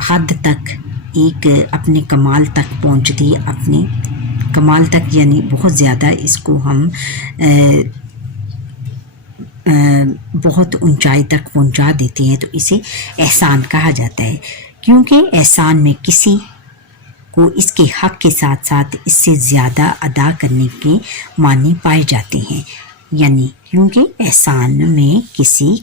حد تک ایک اپنے کمال تک پہنچتی، اپنے کمال تک یعنی بہت زیادہ اس کو ہم بہت اونچائی تک پہنچا دیتے ہیں، تو اسے احسان کہا جاتا ہے، کیونکہ احسان میں کسی کو اس کے حق کے ساتھ ساتھ اس سے زیادہ ادا کرنے کے معنی پائے جاتے ہیں، یعنی کیونکہ احسان میں کسی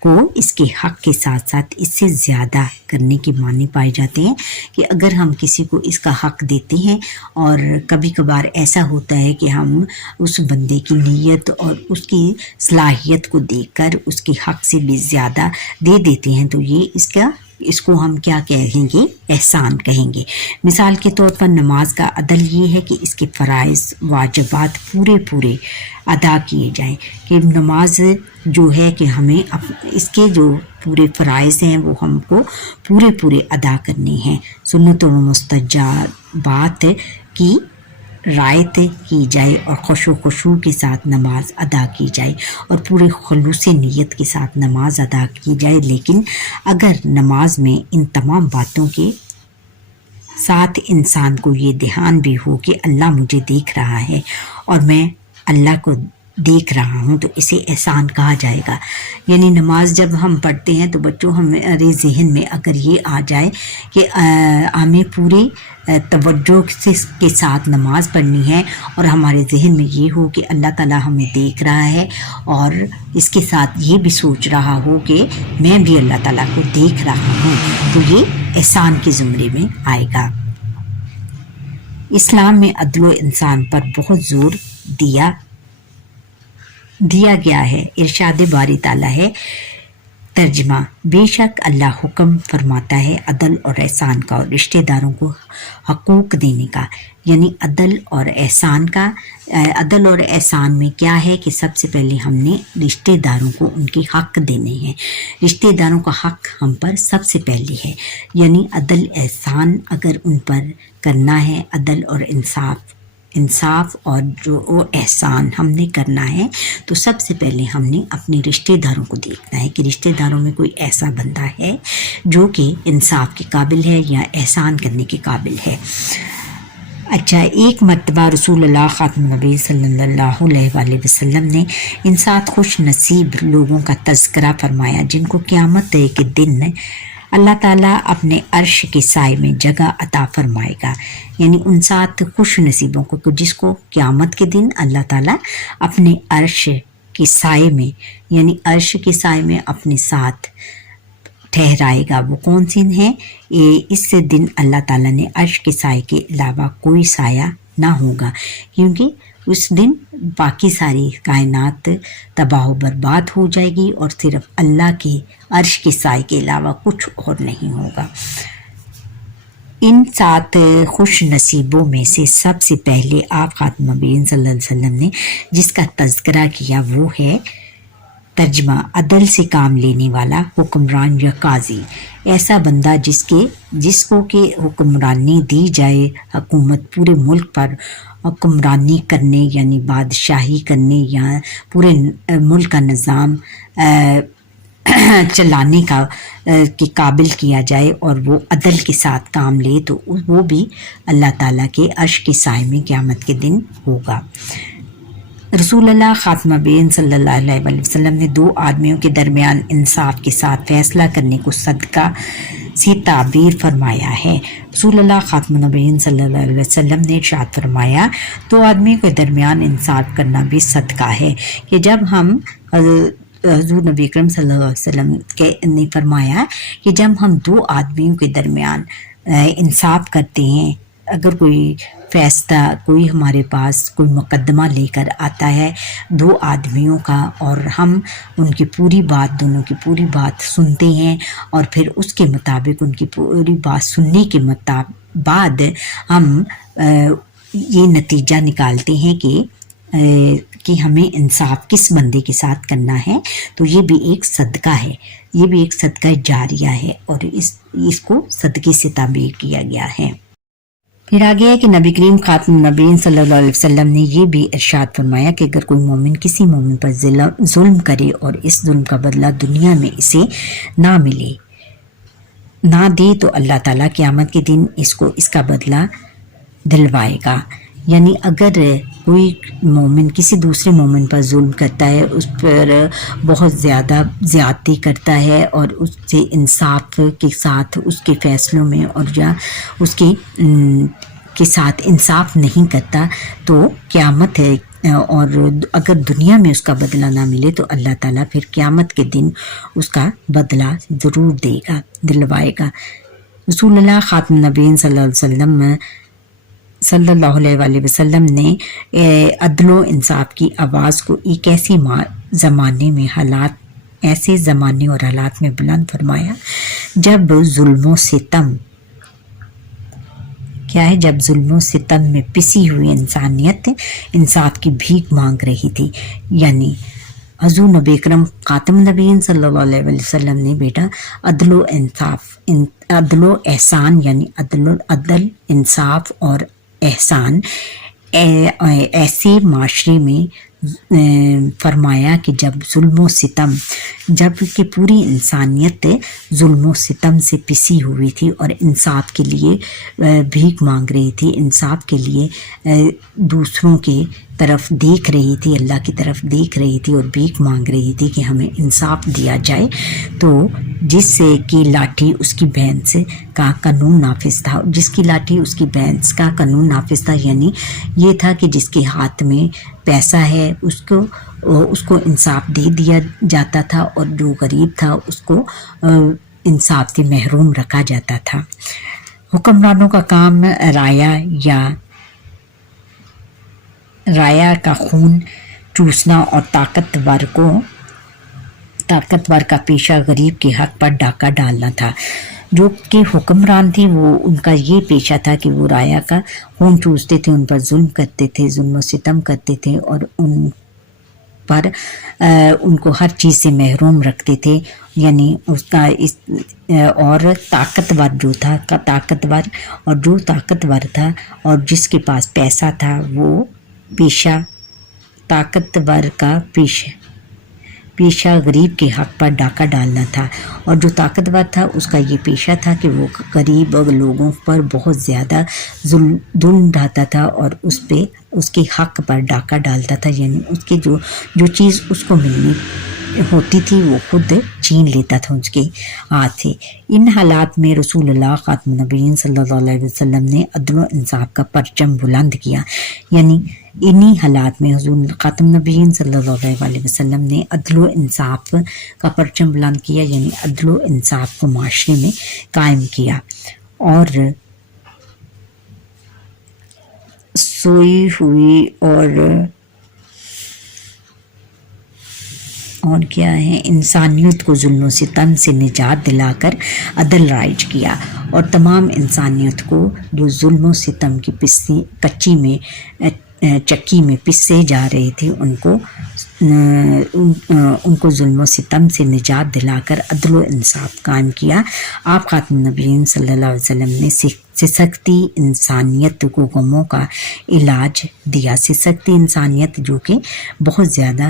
کو اس کے حق کے ساتھ ساتھ اس سے زیادہ کرنے کے معنی پائے جاتے ہیں، کہ اگر ہم کسی کو اس کا حق دیتے ہیں اور کبھی کبھار ایسا ہوتا ہے کہ ہم اس بندے کی نیت اور اس کی صلاحیت کو دیکھ کر اس کے حق سے بھی زیادہ دے دیتے ہیں، تو یہ اس کو ہم کیا کہیں گے؟ احسان کہیں گے۔ مثال کے طور پر نماز کا عدل یہ ہے کہ اس کے فرائض واجبات پورے ادا کیے جائیں، کہ نماز جو ہے کہ ہمیں اس کے جو پورے فرائض ہیں وہ ہم کو پورے ادا کرنے ہیں، سنت و مستحبات کی رعایت کی جائے اور خشوع کے ساتھ نماز ادا کی جائے اور پورے خلوص نیت کے ساتھ نماز ادا کی جائے۔ لیکن اگر نماز میں ان تمام باتوں کے ساتھ انسان کو یہ دھیان بھی ہو کہ اللہ مجھے دیکھ رہا ہے اور میں اللہ کو دیکھ رہا ہوں، تو اسے احسان کہا جائے گا۔ یعنی نماز جب ہم پڑھتے ہیں تو بچوں ہمارے ذہن میں اگر یہ آ جائے کہ ہمیں پورے توجہ کے ساتھ نماز پڑھنی ہے اور ہمارے ذہن میں یہ ہو کہ اللہ تعالیٰ ہمیں دیکھ رہا ہے اور اس کے ساتھ یہ بھی سوچ رہا ہو کہ میں بھی اللہ تعالیٰ کو دیکھ رہا ہوں، تو یہ احسان کے زمرے میں آئے گا۔ اسلام میں عدل و انسان پر بہت زور دیا گیا ہے۔ ارشاد باری تعالیٰ ہے، ترجمہ: بے شک اللہ حکم فرماتا ہے عدل اور احسان کا اور رشتہ داروں کو حقوق دینے کا۔ یعنی عدل اور احسان میں کیا ہے کہ سب سے پہلے ہم نے رشتہ داروں کو ان کے حق دینے ہیں، رشتہ داروں کا حق ہم پر سب سے پہلے ہے، یعنی عدل احسان اگر ان پر کرنا ہے، عدل اور انصاف اور جو احسان ہم نے کرنا ہے، تو سب سے پہلے ہم نے اپنے رشتہ داروں کو دیکھنا ہے کہ رشتہ داروں میں کوئی ایسا بندہ ہے جو کہ انصاف کے قابل ہے یا احسان کرنے کے قابل ہے۔ اچھا، ایک مرتبہ رسول اللہ خاتم النبی صلی اللہ علیہ وآلہ وسلم نے ان 7 خوش نصیب لوگوں کا تذکرہ فرمایا جن کو قیامت کے دن اللہ تعالیٰ اپنے عرش کے سائے میں جگہ عطا فرمائے گا۔ یعنی ان 7 خوش نصیبوں کو جس کو قیامت کے دن اللہ تعالیٰ اپنے عرش کے سائے میں، یعنی عرش کے سائے میں اپنے ساتھ ٹھہرائے گا، وہ کون سی ہیں؟ اس دن اللہ تعالیٰ نے عرش کے سائے کے علاوہ کوئی سایہ نہ ہوگا، کیونکہ اس دن باقی ساری کائنات تباہ و برباد ہو جائے گی اور صرف اللہ کے عرش کے سائے کے علاوہ کچھ اور نہیں ہوگا۔ ان 7 خوش نصیبوں میں سے سب سے پہلے آپ خاتم النبیین صلی اللہ علیہ وسلم نے جس کا تذکرہ کیا وہ ہے، ترجمہ: عدل سے کام لینے والا حکمران یا قاضی، ایسا بندہ جس کو کہ حکمرانی دی جائے، حکومت پورے ملک پر حکمرانی کرنے یعنی بادشاہی کرنے یا پورے ملک کا نظام چلانے کے قابل کیا جائے اور وہ عدل کے ساتھ کام لے، تو وہ بھی اللہ تعالیٰ کے عرش کے سائے میں قیامت کے دن ہوگا۔ رسول اللہ خاتم النبیین صلی اللہ علیہ وآلہ وسلم نے 2 آدمیوں کے درمیان انصاف کے ساتھ فیصلہ کرنے کو صدقہ سے تعبیر فرمایا ہے۔ رسول اللہ خاتم النبیین صلی اللہ علیہ وسلم نے ارشاد فرمایا، 2 آدمیوں کے درمیان انصاف کرنا بھی صدقہ ہے، کہ جب ہم حضور نبی اکرم صلی اللہ علیہ وسلم نے فرمایا کہ جب ہم 2 آدمیوں کے درمیان انصاف کرتے ہیں، اگر کوئی فیصلہ کوئی ہمارے پاس کوئی مقدمہ لے کر آتا ہے 2 آدمیوں کا اور ہم ان کی دونوں کی پوری بات سنتے ہیں اور پھر اس کے مطابق ان کی پوری بات سننے کے بعد ہم یہ نتیجہ نکالتے ہیں کہ ہمیں انصاف کس بندے کے ساتھ کرنا ہے، تو یہ بھی ایک صدقہ ہے، یہ بھی ایک صدقہ جاریہ ہے اور اس کو صدقے سے تعبیر کیا گیا ہے۔ پھر آگے ہے کہ نبی کریم خاتم النبیین صلی اللہ علیہ وسلم نے یہ بھی ارشاد فرمایا کہ اگر کوئی مومن کسی مومن پر ظلم کرے اور اس ظلم کا بدلہ دنیا میں اسے نہ ملے نہ دی تو اللہ تعالیٰ قیامت کے دن اس کو اس کا بدلہ دلوائے گا. یعنی اگر کوئی مومن کسی دوسرے مومن پر ظلم کرتا ہے، اس پر بہت زیادہ زیادتی کرتا ہے اور اس سے انصاف کے ساتھ اس کے فیصلوں میں اور یا اس کے ساتھ انصاف نہیں کرتا، تو قیامت ہے اور اگر دنیا میں اس کا بدلہ نہ ملے تو اللہ تعالیٰ پھر قیامت کے دن اس کا بدلہ ضرور دے گا، دلوائے گا. رسول اللہ خاتم النبیین صلی اللہ علیہ وآلہ وسلم نے عدل و انصاف کی آواز کو ایک ایسے زمانے اور حالات میں بلند فرمایا جب ظلم و ستم میں پسی ہوئی انسانیت انصاف کی بھیک مانگ رہی تھی. یعنی حضور نبی اکرم خاتم النبیین صلی اللہ علیہ وسلم نے بیٹا عدل و احسان یعنی عدل انصاف اور احسان ایسے معاشرے میں فرمایا کہ جب کہ پوری انسانیت ظلم و ستم سے پسی ہوئی تھی اور انصاف کے لیے بھیک مانگ رہی تھی، انصاف کے لیے دوسروں کے طرف دیکھ رہی تھی، اللہ کی طرف دیکھ رہی تھی اور بھیک مانگ رہی تھی کہ ہمیں انصاف دیا جائے. تو جس کی لاٹھی اس کی بھینس کا قانون نافذ تھا، یعنی یہ تھا کہ جس کے ہاتھ میں پیسہ ہے اس کو انصاف دے دیا جاتا تھا اور جو غریب تھا اس کو انصاف سے محروم رکھا جاتا تھا. حکمرانوں کا کام رایا کا خون چوسنا اور طاقتور کا پیشہ غریب کے حق پر ڈاکہ ڈالنا تھا. جو کہ حکمران تھے وہ ان کا یہ پیشہ تھا کہ وہ رایا کا خون چوستے تھے، ان پر ظلم کرتے تھے، ظلم و ستم کرتے تھے اور ان کو ہر چیز سے محروم رکھتے تھے. یعنی اس کا اور طاقتور تھا اور جس کے پاس پیسہ تھا وہ طاقتور کا پیشہ غریب کے حق پر ڈاکہ ڈالنا تھا. اور جو طاقتور تھا اس کا یہ پیشہ تھا کہ وہ غریب لوگوں پر بہت زیادہ ظلم ڈھاتا تھا اور اس کے حق پر ڈاکہ ڈالتا تھا. یعنی اس کی جو چیز اس کو ملنی ہوتی تھی وہ خود چھین لیتا تھا اس کے ہاتھ سے. ان حالات میں رسول اللہ خاتم النبیین صلی اللہ علیہ وسلم نے عدل و انصاف کا پرچم بلند کیا. یعنی انہی حالات میں حضور خاتم النبیین صلی اللہ علیہ وسلم نے عدل و انصاف کا پرچم بلند کیا، یعنی عدل و انصاف کو معاشرے میں قائم کیا. اور سوئی ہوئی اور کیا ہے انسانیت کو ظلم و ستم سے نجات دلا کر عدل رائج کیا اور تمام انسانیت کو جو ظلم و ستم کی چکی میں پسے جا رہے تھے ان کو ظلم و ستم سے نجات دلا کر عدل و انصاف قائم کیا. آپ خاتم النبیین صلی اللہ علیہ وسلم نے سسکتی انسانیت کو غموں کا علاج دیا. سسکتی انسانیت جو کہ بہت زیادہ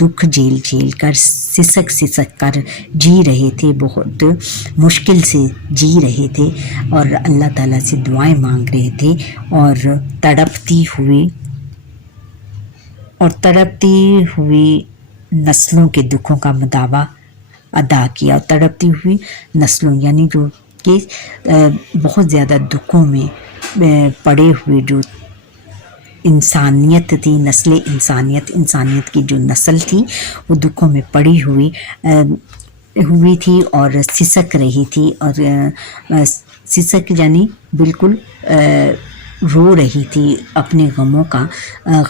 دکھ جھیل کر سسک کر جی رہے تھے، بہت مشکل سے جی رہے تھے اور اللہ تعالیٰ سے دعائیں مانگ رہے تھے اور تڑپتی ہوئی نسلوں کے دکھوں کا مداوع ادا کیا. اور تڑپتی ہوئی نسلوں یعنی جو کہ بہت زیادہ دکھوں میں پڑے ہوئے جو انسانیت تھی، انسانیت کی جو نسل تھی وہ دکھوں میں پڑی ہوئی تھی اور سسک رہی تھی. اور سسک یعنی بالکل رو رہی تھی، اپنے غموں کا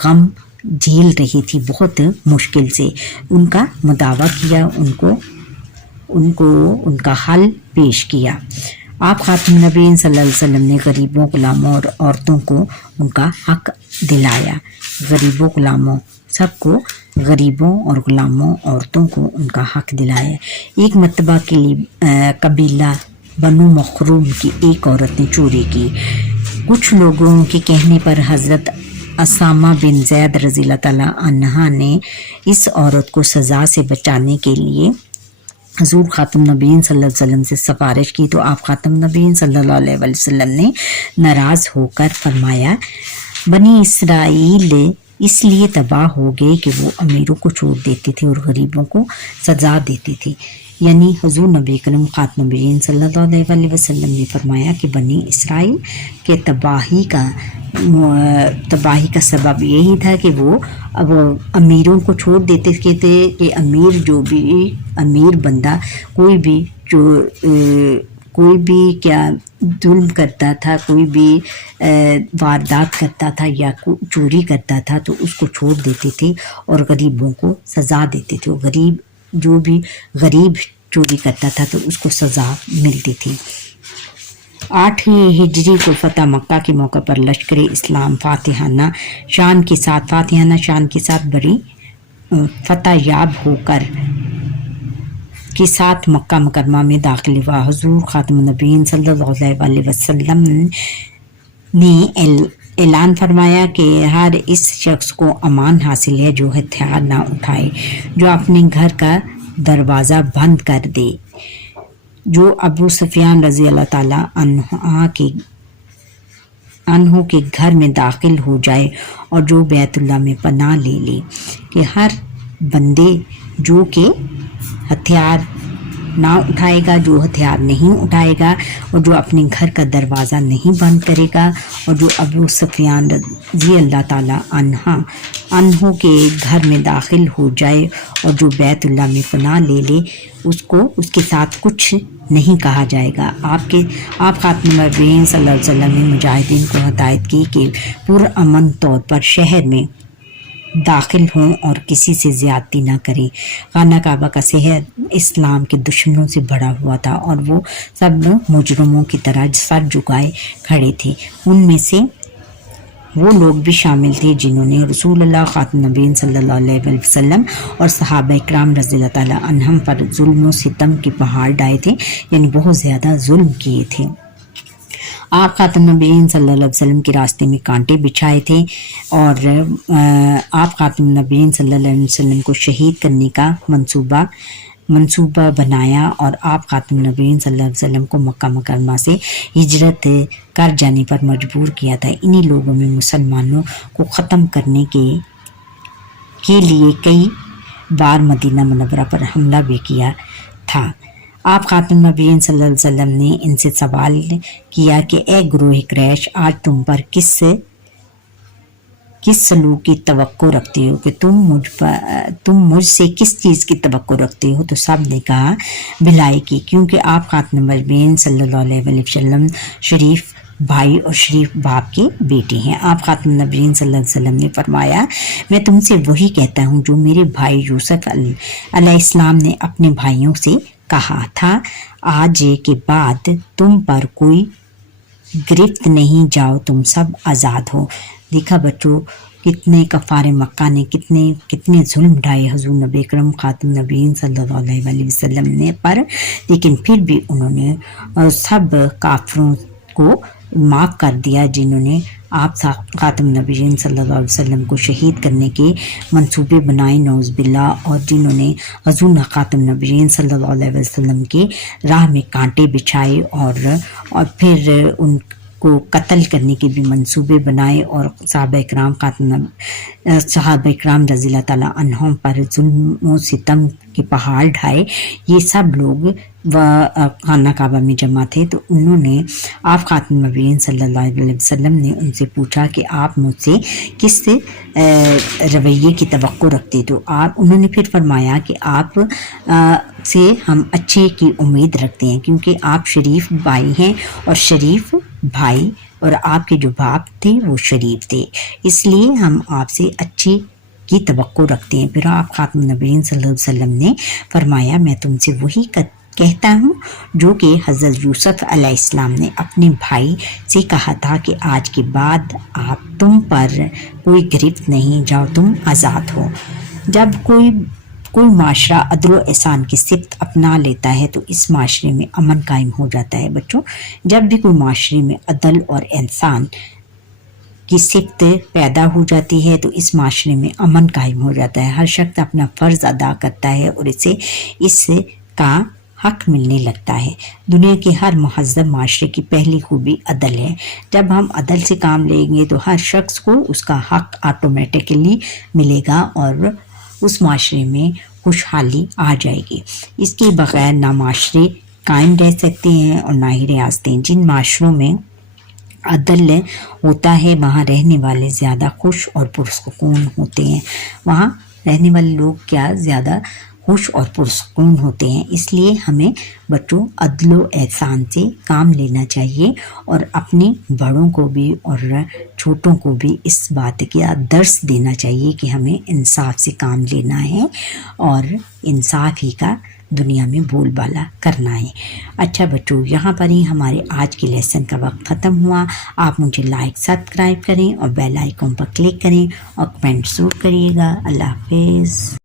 غم جھیل رہی تھی بہت مشکل سے. ان کا مداوع کیا، ان کا حل پیش کیا. آپ خاتم النبیین صلی اللہ علیہ وسلم نے غریبوں، غلاموں اور عورتوں کو ان کا حق دلایا. غریبوں اور غلاموں عورتوں کو ان کا حق دلایا. ایک مرتبہ کے لیے قبیلہ بنو مخروم کی ایک عورت نے چوری کی. کچھ لوگوں کے کہنے پر حضرت اسامہ بن زید رضی اللہ تعالیٰ عنہ نے اس عورت کو سزا سے بچانے کے لیے حضور خاتم نبیین صلی اللہ علیہ وسلم سے سفارش کی تو آپ خاتم نبیین صلی اللہ علیہ وسلم نے ناراض ہو کر فرمایا بنی اسرائیل اس لیے تباہ ہو گئے کہ وہ امیروں کو چھوڑ دیتے تھے اور غریبوں کو سزا دیتے تھے. یعنی حضور نبی کریم خاتم نبیین صلی اللہ علیہ وسلم نے فرمایا کہ بنی اسرائیل کے تباہی کا سبب یہی تھا کہ وہ اب امیروں کو چھوڑ دیتے تھے کہ امیر بندہ کوئی بھی کیا ظلم کرتا تھا، کوئی بھی واردات کرتا تھا یا چوری کرتا تھا تو اس کو چھوڑ دیتے تھے اور غریبوں کو سزا دیتے تھے. جو بھی غریب چوری کرتا تھا تو اس کو سزا ملتی تھی. 8ویں ہجری کو فتح مکہ کے موقع پر لشکر اسلام فاتحانہ شان کے ساتھ بڑی فتح یاب ہو کر کے ساتھ مکہ مکرمہ میں داخل ہوا. حضور خاتم النبیین صلی اللہ علیہ وسلم نے اعلان فرمایا کہ ہر اس شخص کو امان حاصل ہے جو ہتھیار نہ اٹھائے، جو اپنے گھر کا دروازہ بند کر دے، جو ابو سفیان رضی اللہ تعالیٰ عنہ کے گھر میں داخل ہو جائے اور جو بیت اللہ میں پناہ لے لے، کہ ہر بندے جو کہ ہتھیار نہ اٹھائے گا، جو ہتھیار نہیں اٹھائے گا اور جو اپنے گھر کا دروازہ نہیں بند کرے گا اور جو ابو سفیان رضی اللہ تعالیٰ عنہ کے گھر میں داخل ہو جائے اور جو بیت اللہ میں پناہ لے لے، اس کے ساتھ کچھ نہیں کہا جائے گا. آپ خاتم النبیین صلی اللہ علیہ وسلم نے مجاہدین کو ہدایت کی کہ پرامن طور پر شہر میں داخل ہوں اور کسی سے زیادتی نہ کریں. خانہ کعبہ کا شہر اسلام کے دشمنوں سے بھرا ہوا تھا اور وہ سب مجرموں کی طرح سر جھکائے کھڑے تھے. ان میں سے وہ لوگ بھی شامل تھے جنہوں نے رسول اللہ خاتم النبیین صلی اللہ علیہ وسلم اور صحابہ اکرام رضی اللہ تعالیٰ عنہم پر ظلم و ستم کی پہاڑ ڈالے تھے، یعنی بہت زیادہ ظلم کیے تھے. آپ خاتم النبیین صلی اللہ علیہ وسلم کے راستے میں کانٹے بچھائے تھے اور آپ خاتم النبیین صلی اللہ علیہ وسلم کو شہید کرنے کا منصوبہ بنایا اور آپ خاتم النبیین صلی اللہ علیہ وسلم کو مکہ مکرمہ سے ہجرت کر جانے پر مجبور کیا تھا. انہی لوگوں میں مسلمانوں کو ختم کرنے کے لیے کئی بار مدینہ منورہ پر حملہ بھی کیا تھا. آپ خاتم النبیین صلی اللہ علیہ وسلم نے ان سے سوال کیا کہ اے گروہ قریش، آج تم پر کس سلوک کی توقع رکھتے ہو، کہ تم مجھ سے کس چیز کی توقع رکھتے ہو؟ تو سب نے کہا بھلائی کی، کیونکہ آپ خاتم النبیین صلی اللہ علیہ وسلم شریف بھائی اور شریف باپ کے بیٹے ہیں. آپ خاتم النبیین صلی اللہ علیہ وسلم نے فرمایا میں تم سے وہی کہتا ہوں جو میرے بھائی یوسف علیہ السلام نے اپنے بھائیوں سے کہا تھا، آج کے بعد تم پر کوئی گرفت نہیں، جاؤ تم سب آزاد ہو. دیکھا بچوں کتنے کفار مکہ نے کتنے ظلم ڈھائے حضور نبی اکرم خاتم نبیین صلی اللہ علیہ وسلم نے پر، لیکن پھر بھی انہوں نے سب کافروں کو معاف کر دیا جنہوں نے آپ خاتم نبیین صلی اللہ علیہ وسلم کو شہید کرنے کے منصوبے بنائے نعوذ باللہ، اور جنہوں نے حضور خاتم نبیین صلی اللہ علیہ وسلم کے راہ میں کانٹے بچھائے اور پھر ان کو قتل کرنے کے بھی منصوبے بنائے اور صحابہ اکرام رضی اللہ تعالیٰ عنہم پر ظلم و ستم کے پہاڑ ڈھائے. یہ سب لوگ خانہ کعبہ میں جمع تھے. تو انہوں نے آپ خاتم نبیین صلی اللہ علیہ وسلم نے ان سے پوچھا کہ آپ مجھ سے کس رویے کی توقع رکھتے؟ تو انہوں نے پھر فرمایا کہ آپ سے ہم اچھے کی امید رکھتے ہیں، کیونکہ آپ شریف بھائی ہیں اور شریف بھائی اور آپ کے جو باپ تھے وہ شریف تھے، اس لیے ہم آپ سے اچھے کی توقع رکھتے ہیں. پھر آپ خاتم النبیین صلی اللہ علیہ وسلم نے فرمایا میں تم سے وہی کہتا ہوں جو کہ حضرت یوسف علیہ السلام نے اپنے بھائی سے کہا تھا کہ آج کے بعد تم پر کوئی گرفت نہیں، جاؤ تم آزاد ہو. جب کوئی معاشرہ عدل و احسان کی صفت اپنا لیتا ہے تو اس معاشرے میں امن قائم ہو جاتا ہے. بچوں جب بھی کوئی معاشرے میں عدل اور احسان کی صفت پیدا ہو جاتی ہے تو اس معاشرے میں امن قائم ہو جاتا ہے. ہر شخص اپنا فرض ادا کرتا ہے اور اس کا حق ملنے لگتا ہے۔ دنیا کے ہر مہذب معاشرے کی پہلی خوبی عدل ہے۔ جب ہم عدل سے کام لیں گے تو ہر شخص کو اس کا حق آٹومیٹکلی ملے گا اور اس معاشرے میں خوشحالی آ جائے گی۔ اس کے بغیر نہ معاشرے قائم رہ سکتے ہیں اور نہ ہی ریاستیں۔ جن معاشروں میں عدل ہوتا ہے وہاں رہنے والے زیادہ خوش اور پرسکون ہوتے ہیں۔ وہاں رہنے والے لوگ کیا زیادہ خوش اور پرسکون ہوتے ہیں۔ اس لیے ہمیں بچوں عدل و احسان سے کام لینا چاہیے اور اپنے بڑوں کو بھی اور چھوٹوں کو بھی اس بات کا درس دینا چاہیے کہ ہمیں انصاف سے کام لینا ہے اور انصاف ہی کا دنیا میں بول بالا کرنا ہے۔ اچھا بچوں، یہاں پر ہی ہمارے آج کے لیسن کا وقت ختم ہوا۔ آپ مجھے لائک سبسکرائب کریں اور بیل آئیکن پر کلک کریں اور کمنٹ ضرور کریے گا۔ اللہ حافظ۔